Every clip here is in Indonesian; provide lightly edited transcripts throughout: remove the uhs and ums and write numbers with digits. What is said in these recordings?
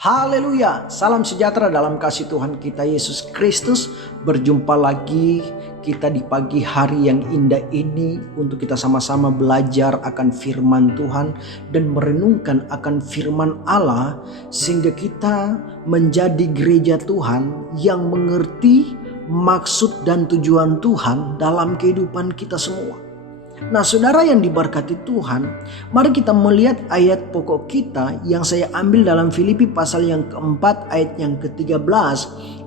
Haleluya, salam sejahtera dalam kasih Tuhan kita Yesus Kristus. Berjumpa lagi kita di pagi hari yang indah ini untuk kita sama-sama belajar akan firman Tuhan dan merenungkan akan firman Allah, sehingga kita menjadi gereja Tuhan yang mengerti maksud dan tujuan Tuhan dalam kehidupan kita semua. Nah, saudara yang diberkati Tuhan, mari kita melihat ayat pokok kita yang saya ambil dalam Filipi pasal yang keempat ayat yang ke-13,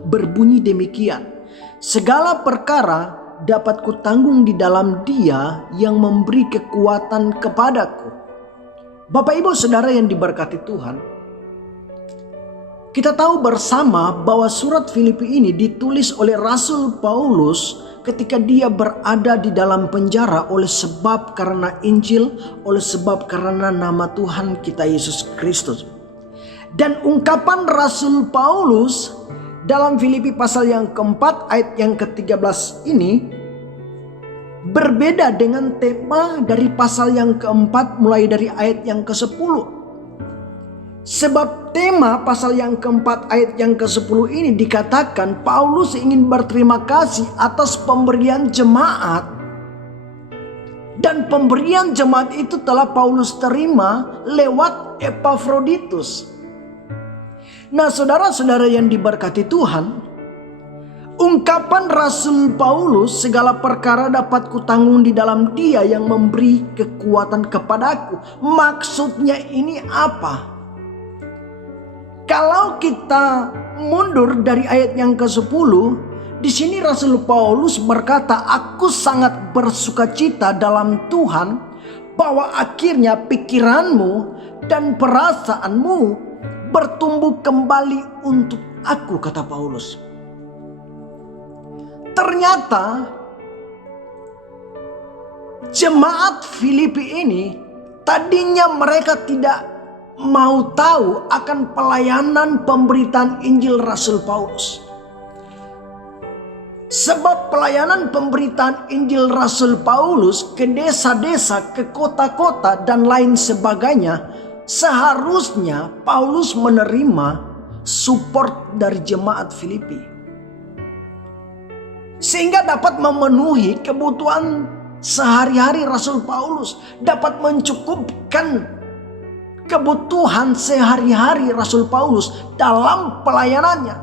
berbunyi demikian. Segala perkara dapat kutanggung di dalam Dia yang memberi kekuatan kepadaku. Bapak Ibu saudara yang diberkati Tuhan, kita tahu bersama bahwa surat Filipi ini ditulis oleh Rasul Paulus ketika dia berada di dalam penjara oleh sebab karena Injil, oleh sebab karena nama Tuhan kita Yesus Kristus. Dan ungkapan Rasul Paulus dalam Filipi pasal yang keempat ayat yang ke-13 ini berbeda dengan tema dari pasal yang keempat mulai dari ayat yang ke-10. Sebab tema pasal yang keempat ayat yang ke-10 ini dikatakan Paulus ingin berterima kasih atas pemberian jemaat. Dan pemberian jemaat itu telah Paulus terima lewat Epafroditus. Nah, saudara-saudara yang diberkati Tuhan, ungkapan Rasul Paulus, segala perkara dapat kutanggung di dalam Dia yang memberi kekuatan kepadaku. Maksudnya ini apa? Kalau kita mundur dari ayat yang ke-10, di sini Rasul Paulus berkata, "Aku sangat bersukacita dalam Tuhan bahwa akhirnya pikiranmu dan perasaanmu bertumbuh kembali untuk aku," kata Paulus. Ternyata jemaat Filipi ini tadinya mereka tidak mau tahu akan pelayanan pemberitaan Injil Rasul Paulus. Sebab pelayanan pemberitaan Injil Rasul Paulus ke desa-desa, ke kota-kota dan lain sebagainya, seharusnya Paulus menerima support dari jemaat Filipi, sehingga dapat memenuhi kebutuhan sehari-hari Rasul Paulus, dapat mencukupkan kebutuhan sehari-hari Rasul Paulus dalam pelayanannya.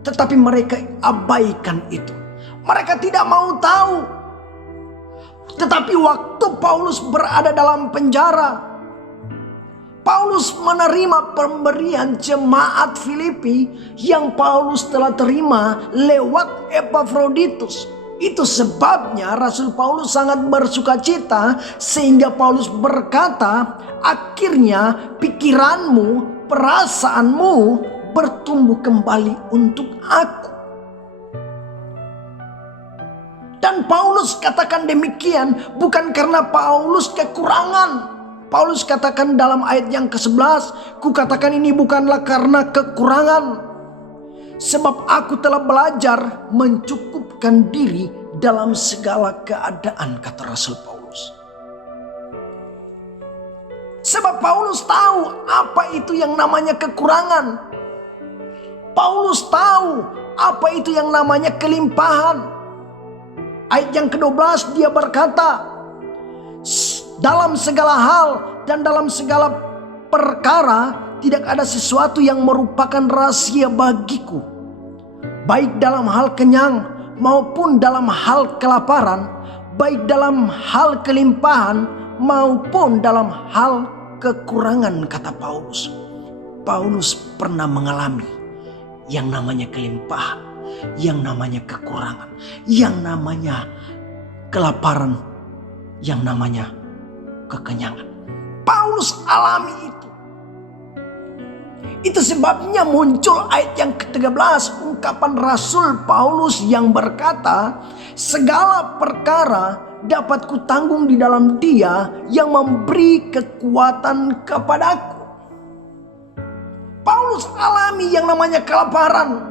Tetapi mereka abaikan itu. Mereka tidak mau tahu. Tetapi waktu Paulus berada dalam penjara, Paulus menerima pemberian jemaat Filipi yang Paulus telah terima lewat Epafroditus. Itu sebabnya Rasul Paulus sangat bersukacita, sehingga Paulus berkata, "Akhirnya pikiranmu, perasaanmu bertumbuh kembali untuk aku." Dan Paulus katakan demikian bukan karena Paulus kekurangan. Paulus katakan dalam ayat yang ke-11, "Ku katakan ini bukanlah karena kekurangan, sebab aku telah belajar mencukupkan diri dalam segala keadaan," kata Rasul Paulus. Sebab Paulus tahu apa itu yang namanya kekurangan. Paulus tahu apa itu yang namanya kelimpahan. Ayat yang ke-12 dia berkata, "Dalam segala hal dan dalam segala perkara tidak ada sesuatu yang merupakan rahasia bagiku, baik dalam hal kenyang maupun dalam hal kelaparan, baik dalam hal kelimpahan maupun dalam hal kekurangan," kata Paulus. Paulus pernah mengalami yang namanya kelimpahan, yang namanya kekurangan, yang namanya kelaparan, yang namanya kekenyangan. Paulus alami itu. Itu sebabnya muncul ayat yang ke-13, ungkapan Rasul Paulus yang berkata, "Segala perkara dapat kutanggung di dalam Dia yang memberi kekuatan kepadaku." Paulus alami yang namanya kelaparan.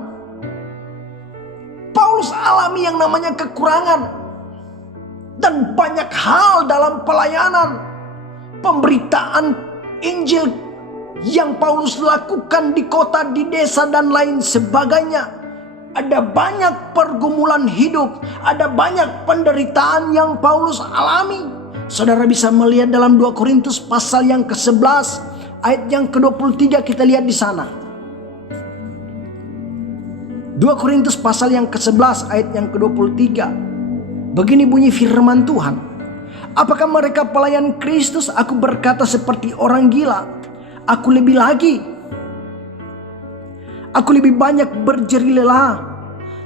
Paulus alami yang namanya kekurangan. Dan banyak hal dalam pelayanan pemberitaan Injil yang Paulus lakukan di kota, di desa, dan lain sebagainya. Ada banyak pergumulan hidup, ada banyak penderitaan yang Paulus alami. Saudara bisa melihat dalam 2 Korintus pasal yang ke-11 ayat yang ke-23, kita lihat di sana. 2 Korintus pasal yang ke-11 ayat yang ke-23. Begini bunyi firman Tuhan. Apakah mereka pelayan Kristus? Aku berkata seperti orang gila. Aku lebih lagi. Aku lebih banyak berjeri lelah,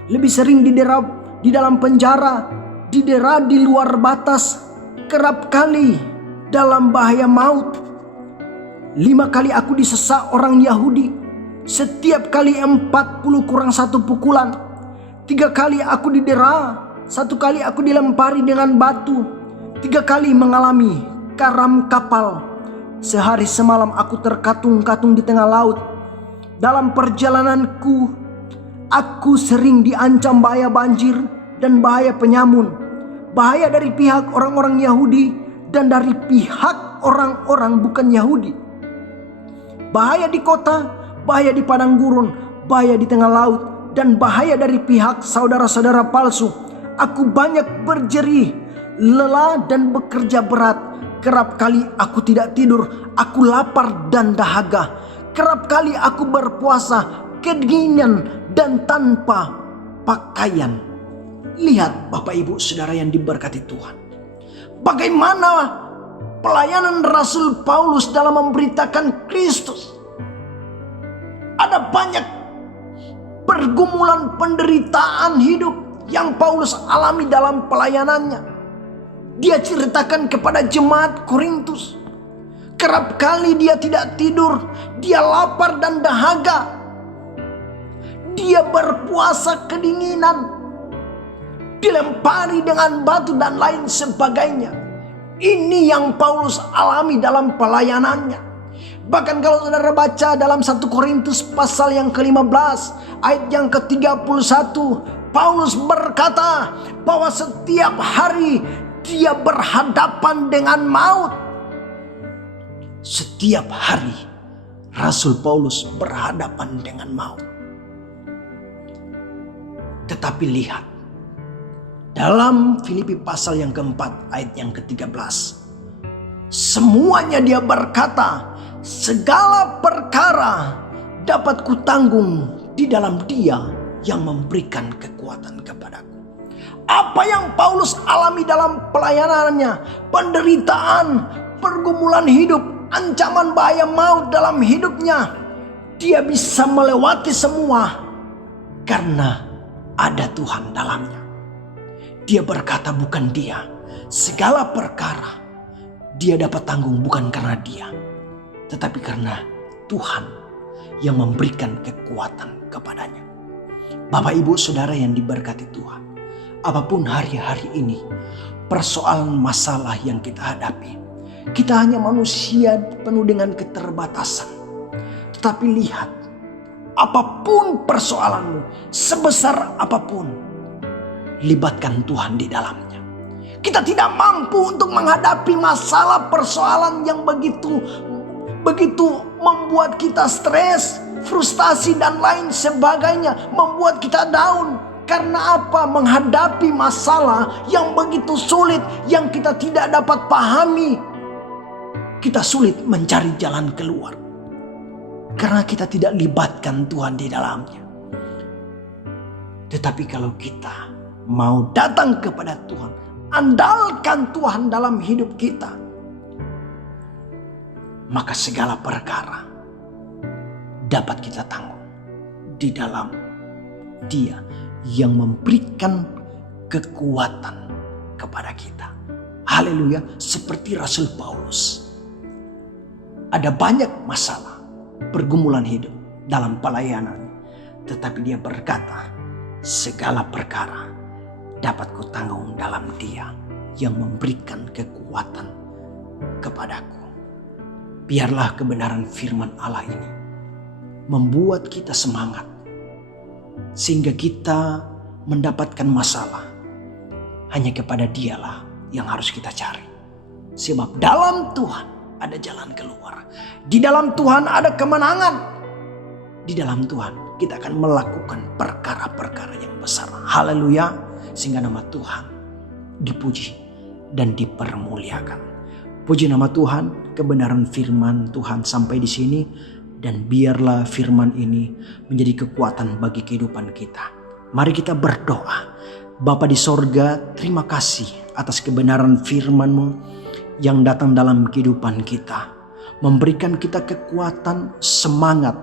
lebih sering didera di dalam penjara, didera di luar batas, kerap kali dalam bahaya maut. 5 kali aku disesak orang Yahudi, setiap kali 40 kurang 1 pukulan. 3 kali aku didera, 1 kali aku dilempari dengan batu, 3 kali mengalami karam kapal. Sehari semalam aku terkatung-katung di tengah laut. Dalam perjalananku, aku sering diancam bahaya banjir dan bahaya penyamun. Bahaya dari pihak orang-orang Yahudi dan dari pihak orang-orang bukan Yahudi. Bahaya di kota, bahaya di padang gurun, bahaya di tengah laut, dan bahaya dari pihak saudara-saudara palsu. Aku banyak berjerih, lelah dan bekerja berat. Kerap kali aku tidak tidur, aku lapar dan dahaga. Kerap kali aku berpuasa, kedinginan dan tanpa pakaian. Lihat Bapak Ibu Saudara yang diberkati Tuhan, bagaimana pelayanan Rasul Paulus dalam memberitakan Kristus. Ada banyak pergumulan, penderitaan hidup yang Paulus alami dalam pelayanannya. Dia ceritakan kepada jemaat Korintus. Kerap kali dia tidak tidur, dia lapar dan dahaga. Dia berpuasa kedinginan, dilempari dengan batu dan lain sebagainya. Ini yang Paulus alami dalam pelayanannya. Bahkan kalau saudara baca dalam 1 Korintus pasal yang ke-15 ayat yang ke-31, Paulus berkata bahwa setiap hari dia berhadapan dengan maut. Setiap hari Rasul Paulus berhadapan dengan maut. Tetapi lihat, dalam Filipi pasal yang keempat ayat yang ke-13, semuanya dia berkata, segala perkara dapat kutanggung di dalam Dia yang memberikan kekuatan kepadaku. Apa yang Paulus alami dalam pelayanannya, penderitaan, pergumulan hidup, ancaman bahaya maut dalam hidupnya, dia bisa melewati semua karena ada Tuhan dalamnya. Dia berkata bukan dia, segala perkara dia dapat tanggung bukan karena dia, tetapi karena Tuhan yang memberikan kekuatan kepadanya. Bapak Ibu Saudara yang diberkati Tuhan, apapun hari-hari ini persoalan masalah yang kita hadapi, kita hanya manusia penuh dengan keterbatasan. Tetapi lihat, apapun persoalanmu, sebesar apapun, libatkan Tuhan di dalamnya. Kita tidak mampu untuk menghadapi masalah persoalan yang begitu membuat kita stres, frustasi dan lain sebagainya, membuat kita down. Karena apa? Menghadapi masalah yang begitu sulit, yang kita tidak dapat pahami, kita sulit mencari jalan keluar karena kita tidak libatkan Tuhan di dalamnya. Tetapi kalau kita mau datang kepada Tuhan, andalkan Tuhan dalam hidup kita, maka segala perkara dapat kita tanggung di dalam Dia yang memberikan kekuatan kepada kita. Haleluya. Seperti Rasul Paulus, ada banyak masalah, pergumulan hidup dalam pelayanan, tetapi dia berkata, segala perkara dapat kutanggung dalam Dia yang memberikan kekuatan kepadaku. Biarlah kebenaran firman Allah ini membuat kita semangat, sehingga kita mendapatkan masalah, hanya kepada Dialah yang harus kita cari. Sebab dalam Tuhan ada jalan keluar. Di dalam Tuhan ada kemenangan. Di dalam Tuhan kita akan melakukan perkara-perkara yang besar. Haleluya. Sehingga nama Tuhan dipuji dan dipermuliakan. Puji nama Tuhan, kebenaran firman Tuhan sampai di sini. Dan biarlah firman ini menjadi kekuatan bagi kehidupan kita. Mari kita berdoa. Bapa di sorga, terima kasih atas kebenaran firman-Mu yang datang dalam kehidupan kita. Memberikan kita kekuatan, semangat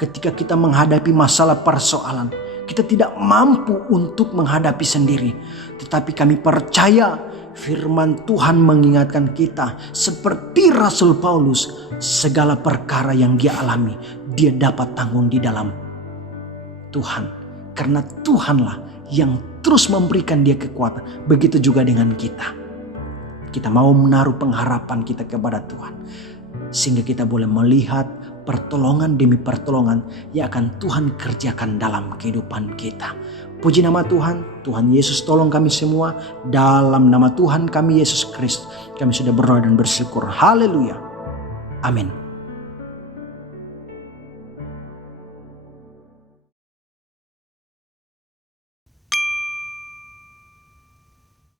ketika kita menghadapi masalah persoalan. Kita tidak mampu untuk menghadapi sendiri. Tetapi kami percaya firman Tuhan mengingatkan kita seperti Rasul Paulus, segala perkara yang dia alami, dia dapat tanggung di dalam Tuhan. Karena Tuhanlah yang terus memberikan dia kekuatan. Begitu juga dengan kita. Kita mau menaruh pengharapan kita kepada Tuhan. Sehingga kita boleh melihat pertolongan demi pertolongan yang akan Tuhan kerjakan dalam kehidupan kita. Puji nama Tuhan, Tuhan Yesus tolong kami semua. Dalam nama Tuhan kami Yesus Kristus, kami sudah berdoa dan bersyukur. Haleluya. Amin.